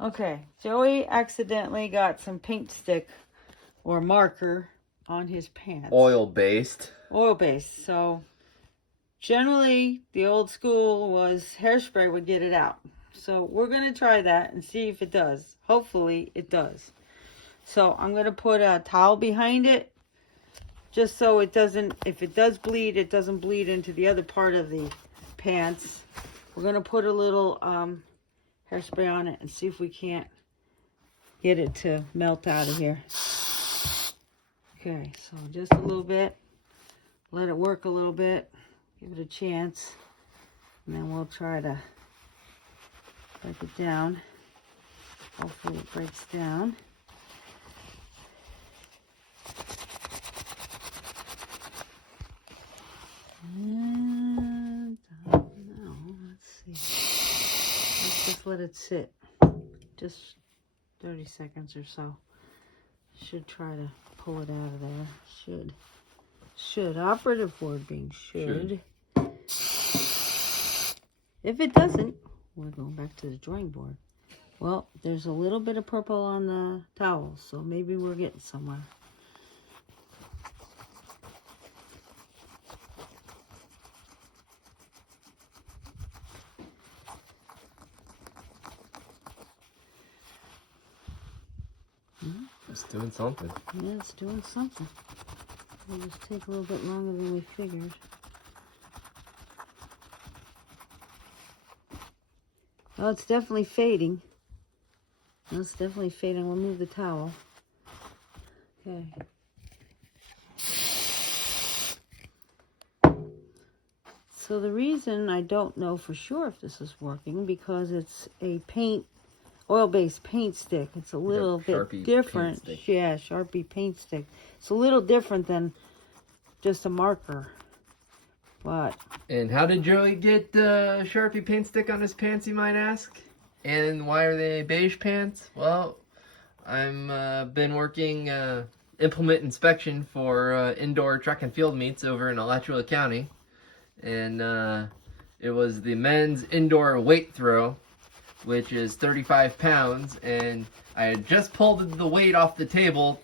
Okay, Joey accidentally got some paint stick or marker on his pants. Oil-based. Oil-based. So generally, the old school was hairspray would get it out. So we're going to try that and see if it does. Hopefully it does. So I'm going to put a towel behind it just so it doesn't, if it does bleed, it doesn't bleed into the other part of the pants. We're going to put a little hairspray on it and see if we can't get it to melt out of here. Okay, so just a little bit. Let it work a little bit. Give it a chance. And then we'll try to break it down. Hopefully it breaks down. And now, let's see. Let's just let it sit. Just 30 seconds or so. Should try to pull it out of there. Should. Operative word being should. If it doesn't, we're going back to the drawing board. Well, there's a little bit of purple on the towel, so maybe we're getting somewhere. It's doing something. Yeah, it's doing something. It'll just take a little bit longer than we figured. Oh, it's definitely fading. Oh, it's definitely fading. We'll move the towel. Okay. So the reason I don't know for sure if this is working, because it's a oil-based paint stick. It's a little bit different. Yeah, Sharpie paint stick. It's a little different than just a marker. But. And how did Joey get the Sharpie paint stick on his pants, you might ask? And why are they beige pants? Well, I'm been working implement inspection for indoor track and field meets over in Alachua County. And it was the men's indoor weight throw, which is 35 pounds, and I had just pulled the weight off the table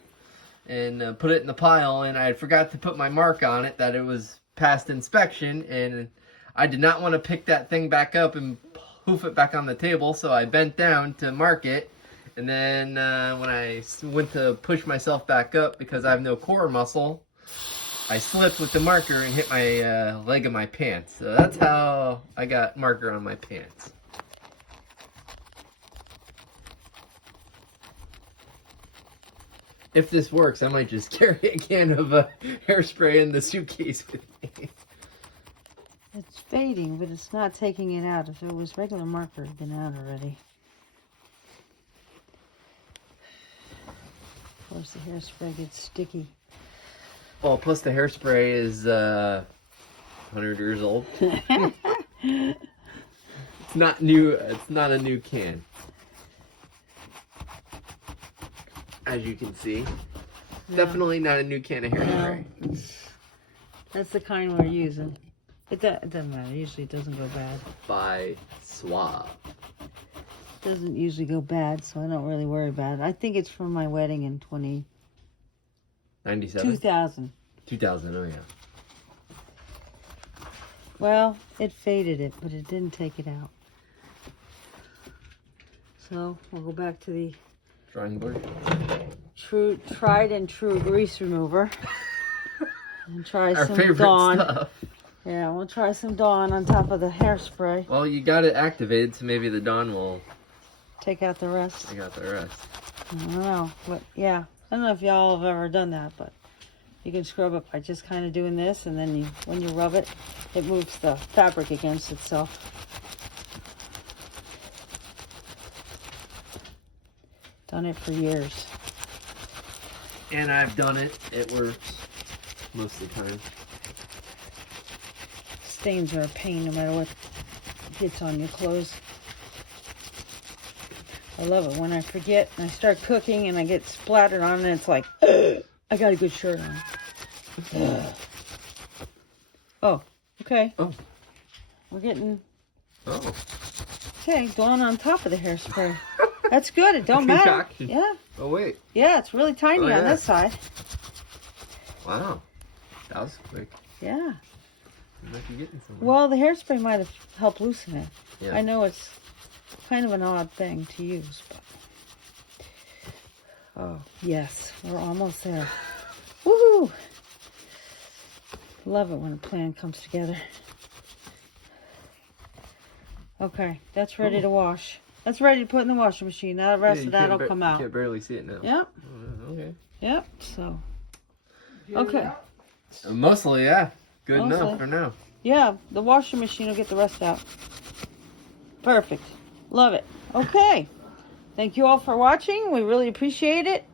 and put it in the pile, and I had forgot to put my mark on it that it was past inspection, and I did not want to pick that thing back up and hoof it back on the table, so I bent down to mark it, and then when I went to push myself back up because I have no core muscle, I slipped with the marker and hit my leg of my pants. So that's how I got marker on my pants. If this works, I might just carry a can of hairspray in the suitcase with me. It's fading, but it's not taking it out. If it was regular marker, it'd been out already. Of course, the hairspray gets sticky. Well, plus the hairspray is 100 years old. It's not new. It's not a new can. As you can see, no. Definitely not a new can of hairspray. No, that's the kind we're using. It doesn't matter. Usually it doesn't go bad. By Swab. It doesn't usually go bad, so I don't really worry about it. I think it's from my wedding in 97? 2000. 2000, oh yeah. Well, it faded it, but it didn't take it out. So we'll go back to the drawing board. Tried and true grease remover. And try our some favorite Dawn. Stuff. Yeah, we'll try some Dawn on top of the hairspray. Well, you got it activated, so maybe the Dawn will take out the rest. Take out the rest. I don't know, but yeah, I don't know if y'all have ever done that, but you can scrub it by just kind of doing this, and then when you rub it, it moves the fabric against itself. Done it for years. And I've done it. It works most of the time. Stains are a pain no matter what gets on your clothes. I love it when I forget and I start cooking and I get splattered on it and it's like, I got a good shirt on. Oh, okay. Oh. We're getting... Oh. Okay, Dawn on top of the hairspray. That's good. It don't matter. Kahki. Yeah. Oh, wait. Yeah, it's really tiny Oh, on yeah. this side. Wow. That was quick. Yeah. You might be getting somewhere. Well, the hairspray might have helped loosen it. Yeah. I know it's kind of an odd thing to use, but... Oh, yes. We're almost there. Woohoo! Love it when a plan comes together. Okay, that's ready to wash. That's ready to put in the washing machine. Now the rest you of that'll can't come You out. can't barely see it now. Yep. Oh, okay. Yep. So. Okay. Mostly, yeah. Good Mostly. enough for now. Yeah, the washing machine will get the rest out. Perfect. Love it. Okay. Thank you all for watching. We really appreciate it.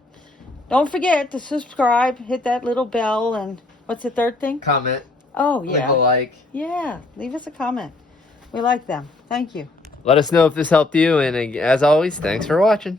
Don't forget to subscribe, hit that little bell, and what's the third thing? Comment. Oh, Leave yeah. a like. Yeah, leave us a comment. We like them. Thank you. Let us know if this helped you, and as always, thanks for watching.